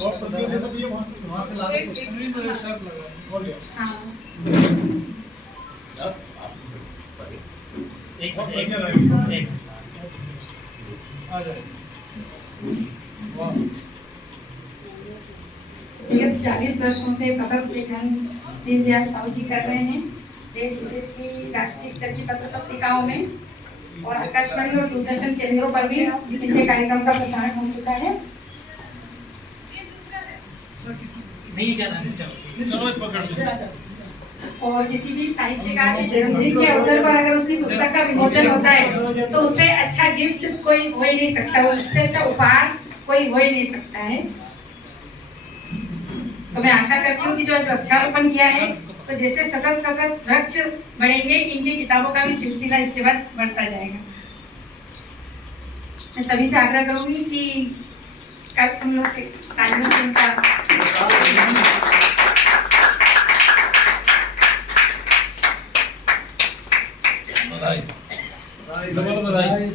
और सब्जियों के तो ये वहाँ से ला के एक शर्त लगा बोलिए। हाँ एक एक आ जाए। वाह, विगत 40 वर्षों से सतत लेखन दीनदयाल साहू जी कर रहे हैं। देश विदेश की राष्ट्रीय स्तर की पत्र पत्रिकाओं में और आकाशवाणी और दूरदर्शन केंद्रों पर भी इनके कार्यक्रम का प्रसारण हो चुका है। नहीं क्या नाम है? चलो पकड़ लो। और किसी भी साहित्यकार के जन्मदिन के अवसर पर अगर उसकी पुस्तक का विमोचन होता है तो उससे अच्छा गिफ्ट कोई हो ही नहीं सकता, उससे अच्छा उपहार कोई हो ही नहीं सकता है। तो मैं आशा करती हूँ कि जो वृक्षारोपण किया है तो जैसे सतत वृक्ष बढ़ेंगे, इनकी किताबों का भी सिलसिला इसके बाद बढ़ता जाएगा। मैं सभी से आग्रह करूंगी कि कल हम लोग से तालियों से इनका बधाई, डबल बधाई।